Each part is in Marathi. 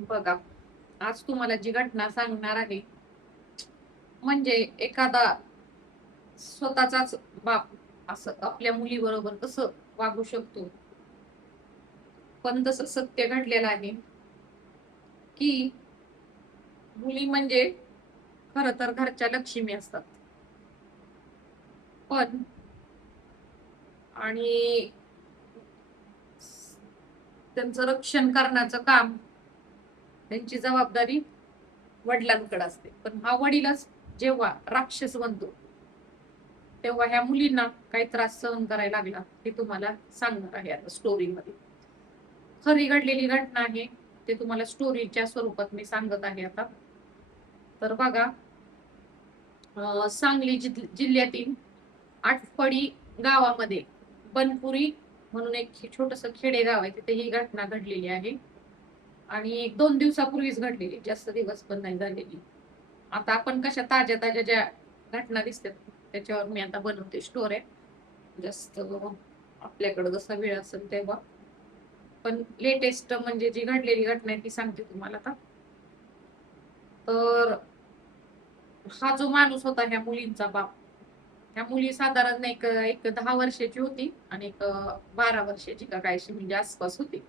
बघा, आज तुम्हाला जी घटना सांगणार आहे, म्हणजे एखादा स्वतःचाच बाप असं आपल्या मुलीबरोबर कसं वागू शकतो. पण तसं सत्य घडलेलं आहे, की मुली म्हणजे खरं तर घरच्या लक्ष्मी असतात. पण आणि त्यांचं रक्षण करण्याचं काम, त्यांची जबाबदारी वडिलांकडे असते. पण हा वडीलच जेव्हा राक्षस बनतो, तेव्हा ह्या मुलींना काही त्रास सहन करायला लागला, हे तुम्हाला सांगणार आहे आता स्टोरीमध्ये. खरी घडलेली घटना आहे, ते तुम्हाला स्टोरीच्या स्वरूपात मी सांगत आहे आता. तर बघा, सांगली जिल्ह्यातील आटपाडी गावामध्ये बनपुरी म्हणून एक छोटस खेडेगाव आहे, तिथे ही घटना घडलेली आहे. आणि 1-2 दिवसापूर्वीच घडलेली, जास्त दिवस पण नाही झालेली. आता आपण कशा ताज्या ताज्या ज्या घटना दिसतात, त्याच्यावर मी आता बनवते स्टोऱ्या. जास्त आपल्याकडे जसा वेळ असेल तेव्हा. पण लेटेस्ट म्हणजे जी घडलेली घटना आहे ती सांगते तुम्हाला आता. तर हा जो माणूस होता, ह्या मुलींचा बाप, ह्या मुली साधारण एक एक 10 वर्षाची होती आणि एक 12 वर्षाची का कायशी म्हणजे आसपास होती.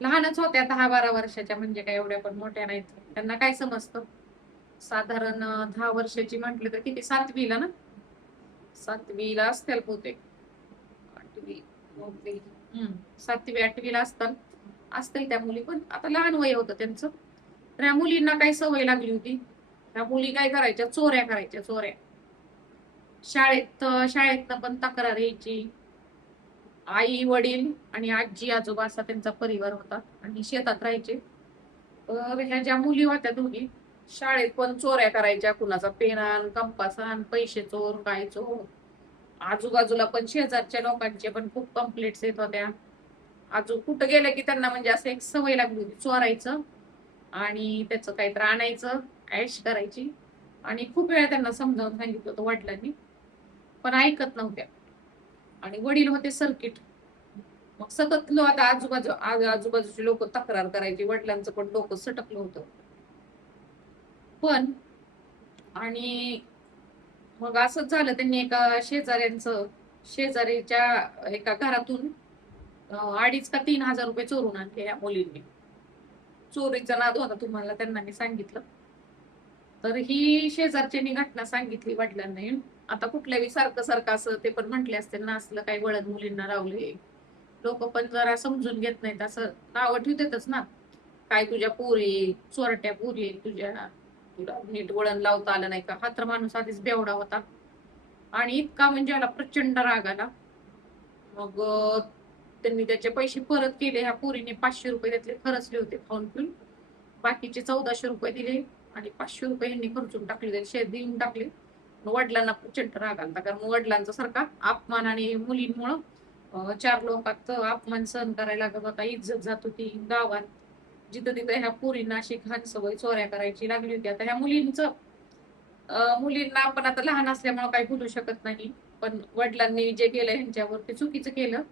लहानच होत्या, 10-12 वर्षाच्या, म्हणजे काय एवढ्या पण मोठ्या नाहीत. त्यांना काय समजतं. साधारण 10 वर्षाची म्हटलं तर किती, 7वीला ना, 7वीला असतील बहुतेक. 8वी 9वी, 7वी 8वीला असतात, असतील त्या मुली. पण आता लहान वय होतं त्यांचं. तर या मुलींना काय सवय लागली होती, त्या मुली काय करायच्या, चोऱ्या करायच्या, चोऱ्या. शाळेतनं पण तक्रार यायची. आई वडील आणि आजी आजोबा असा त्यांचा परिवार होता आणि शेतात राहायचे. तर ह्या ज्या मुली होत्या दोघी, शाळेत पण चोऱ्या करायच्या, कुणाचा पेन आण, कंपास आण, पैसे चोर, काय चोर. आजूबाजूला पण शेजारच्या लोकांचे पण खूप कंप्लेंट्स येत होत्या. अजून कुठं गेलं की त्यांना म्हणजे असं एक सवय लागली होती चोरायचं आणि त्याचं काहीतरी आणायचं, ऐश करायची. आणि खूप वेळा त्यांना समजावून सांगितलं होतं वडिलांनी, पण ऐकत नव्हत्या. आणि वडील होते सर्किट. मग सतत आता आजूबाजूचे लोक तक्रार करायची, वडिलांचं पण डोकं सटकलं होतं. पण आणि मग असंच झालं, त्यांनी एका शेजारीच्या एका घरातून 2,500 का 3,000 रुपये चोरून आणले या मुलींनी. चोरीचा नाद होता तुम्हाला, त्यांना मी सांगितलं. तर ही शेजारच्यांनी घटना सांगितली वडिलांना येऊन. आता कुठल्याही सारखं सारखं असं ते पण म्हटले असते ना, असलं काही वळण मुलींना लावले. लोक पण जरा समजून घेत नाहीत, असं नावं ठेवतातच ना. काय तुझ्या पोरी चोरट्या पोरी आहेत तुझ्या, तुला नीट वळण लावता आलं नाही का. हा तर माणूस आधीच बेवडा होता. आणि इतका म्हणजे याला प्रचंड राग आला. मग त्यांनी त्याचे पैसे परत केले. ह्या पोरीने 500 रुपये त्यातले खरचले होते खाऊन पिऊन. बाकीचे 1,400 रुपये दिले आणि 500 रुपये यांनी खर्चून टाकले, त्याचे देऊन टाकले. वडिलांना प्रचंड राग आला, कारण वडिलांचा सारखा अपमान आणि मुलींमुळं 4 लोकात अपमान सहन करायला लागत होता, इज्जत जात होती गावात. जिथं तिथं ह्या पोरींना अशी घाण सवय चोऱ्या करायची लागली होती. आता ह्या मुलींना आपण आता लहान असल्यामुळे काही बोलू शकत नाही. पण वडिलांनी जे केलं ह्यांच्यावर ते चुकीचं केलं.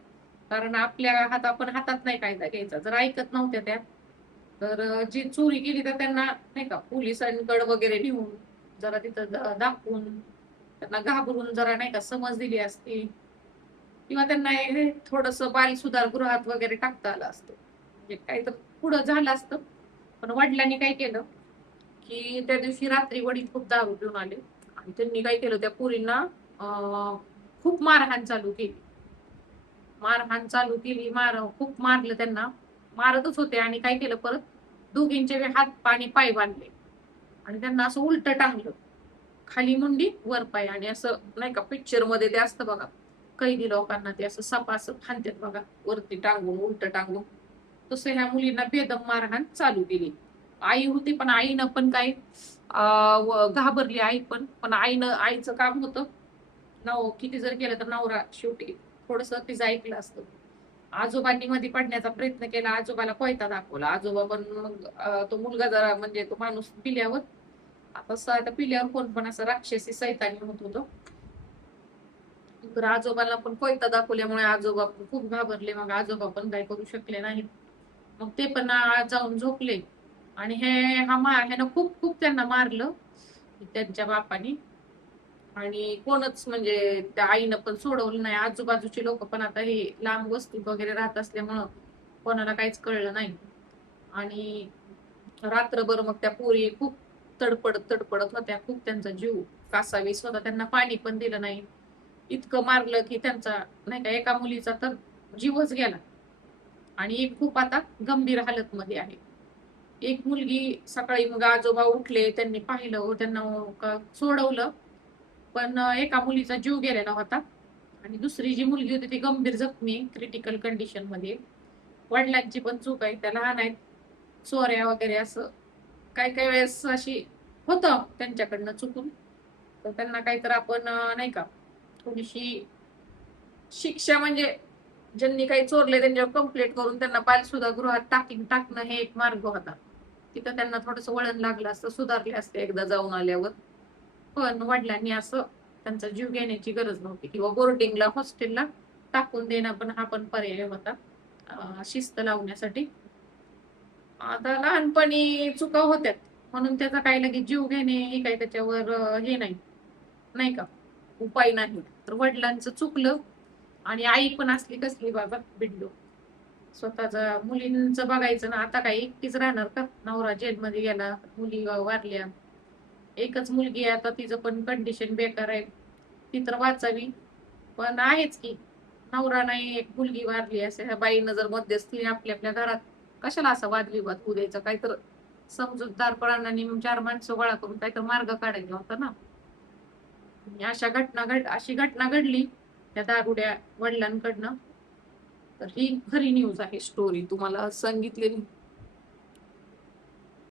कारण आपल्या आपण हातात नाही कायदा घ्यायचा. जर ऐकत नव्हत्या त्या, तर जी चोरी केली तर त्यांना नाही का पोलिसांकडे वगैरे नेऊन जरा तिथं दाखवून त्यांना घाबरून जरा नाही का समज दिली असती, किंवा त्यांना हे थोडंसं बाल सुधारगृहात वगैरे टाकता आलं असतं. म्हणजे काही तर पुढं झालं असतं. पण वडिलांनी काय केलं, की त्या दिवशी रात्री वडील खूप दारू पिऊन आले आणि त्यांनी काय केलं, त्या पोरींना खूप मारहाण चालू केली. मारहाण चालू केली, खूप मारलं त्यांना. मारतच होते आणि काय केलं परत, दोघींचे हात पाणी पाय बांधले आणि त्यांना असं उलट टांगलं. खाली मुंडी वर पाय, आणि असं नाही का पिक्चर मध्ये ते असतं बघा, कैदी लोकांना ते असं सपा असं फानतात बघा, वरती टांगून उलट टांगून. तसं ह्या मुलींना बेदम मारहाण चालू केली. आई होती पण आईनं पण काय घाबरली आई पण. पण आईचं काम होतं, किती जर केलं तर नवरा शेवटी थोडस तिचं ऐकलं असतं. आजोबांनी मध्ये पडण्याचा प्रयत्न केला, आजोबाला कोयता दाखवला. आजोबा पण मग तो मुलगा जरा म्हणजे तो माणूस पिल्यावर, तसं आता पिल्यावर कोण पण असं राक्षसी सैतानी होत होतं. तर आजोबाला पण कोयता दाखवल्यामुळे आजोबा पण खूप घाबरले. मग आजोबा पण काय करू शकले नाहीत. मग ते पण जाऊन झोपले. आणि ह्यानं खूप खूप त्यांना मारलं त्यांच्या बापानी. आणि कोणच म्हणजे त्या आईनं पण सोडवलं नाही. आजूबाजूचे लोक पण आता हे लांब वस्तीत वगैरे राहत असल्यामुळं कोणाला काहीच कळलं नाही. आणि रात्रभर मग त्या पोरी खूप तडपडत तडपडत होत्या. खूप त्यांचा जीव कासावीस होता. त्यांना पाणी पण दिलं नाही. इतकं मारलं की त्यांचा नाही का एका मुलीचा तर जीवच गेला. आणि एक खूप आता गंभीर हालतमध्ये आहे. एक मुलगी सकाळी मग आजोबा उठले, त्यांनी पाहिलं, त्यांना सोडवलं. पण एका मुलीचा जीव गेलेला होता. आणि दुसरी जी मुलगी होती ती गंभीर जखमी, क्रिटिकल कंडिशन मध्ये. वडिलांची पण चूक आहे, त्या लहान आहेत, चोऱ्या वगैरे असं काही काही वेळेस अशी होतं त्यांच्याकडनं चुकून. तर त्यांना काहीतरी आपण नाही का थोडीशी शिक्षा म्हणजे ज्यांनी काही चोरले त्यांच्यावर कंप्लेंट करून त्यांना बालसुधागृहात टाकणं हे एक मार्ग होता. तिथं त्यांना थोडंसं वळण लागलं असतं, सुधारले असते एकदा जाऊन आल्यावर. पण वडिलांनी असं त्यांचा जीव घेण्याची गरज नव्हती, किंवा बोर्डिंगला हॉस्टेलला टाकून देणं पण हा पण पर्याय होता शिस्त लावण्यासाठी. आता लहानपणी चुका होत्यात म्हणून त्याचा काही लगेच जीव घेणे हे काही त्याच्यावर हे नाही, नाही का, उपाय नाही. तर वडिलांचं चुकलं. आणि आई पण असली कसली बाबा बिंडू, स्वतःच्या मुलींचं बघायचं ना. आता काय एकटीच राहणार का? नवरा जेलमध्ये गेला, मुली वारल्या, एकच मुलगी आहे आता, तिचं पण कंडिशन बेकार आहे. ती तर वाचावी, पण आहेच की नवरा नाही, एक मुलगी वारली, असे ह्या बाईनं जर मध्यस्थी आपल्या आपल्या घरात कशाला असा वादविवाद होऊ द्यायचा? काहीतर समजूतदारपणाने चार माणसं गोळा करून काहीतर मार्ग काढायचा होता ना. आणि अशी घटना घडली त्या दारुड्या वडिलांकडनं. तर ही खरी न्यूज आहे, स्टोरी तुम्हाला सांगितलेली.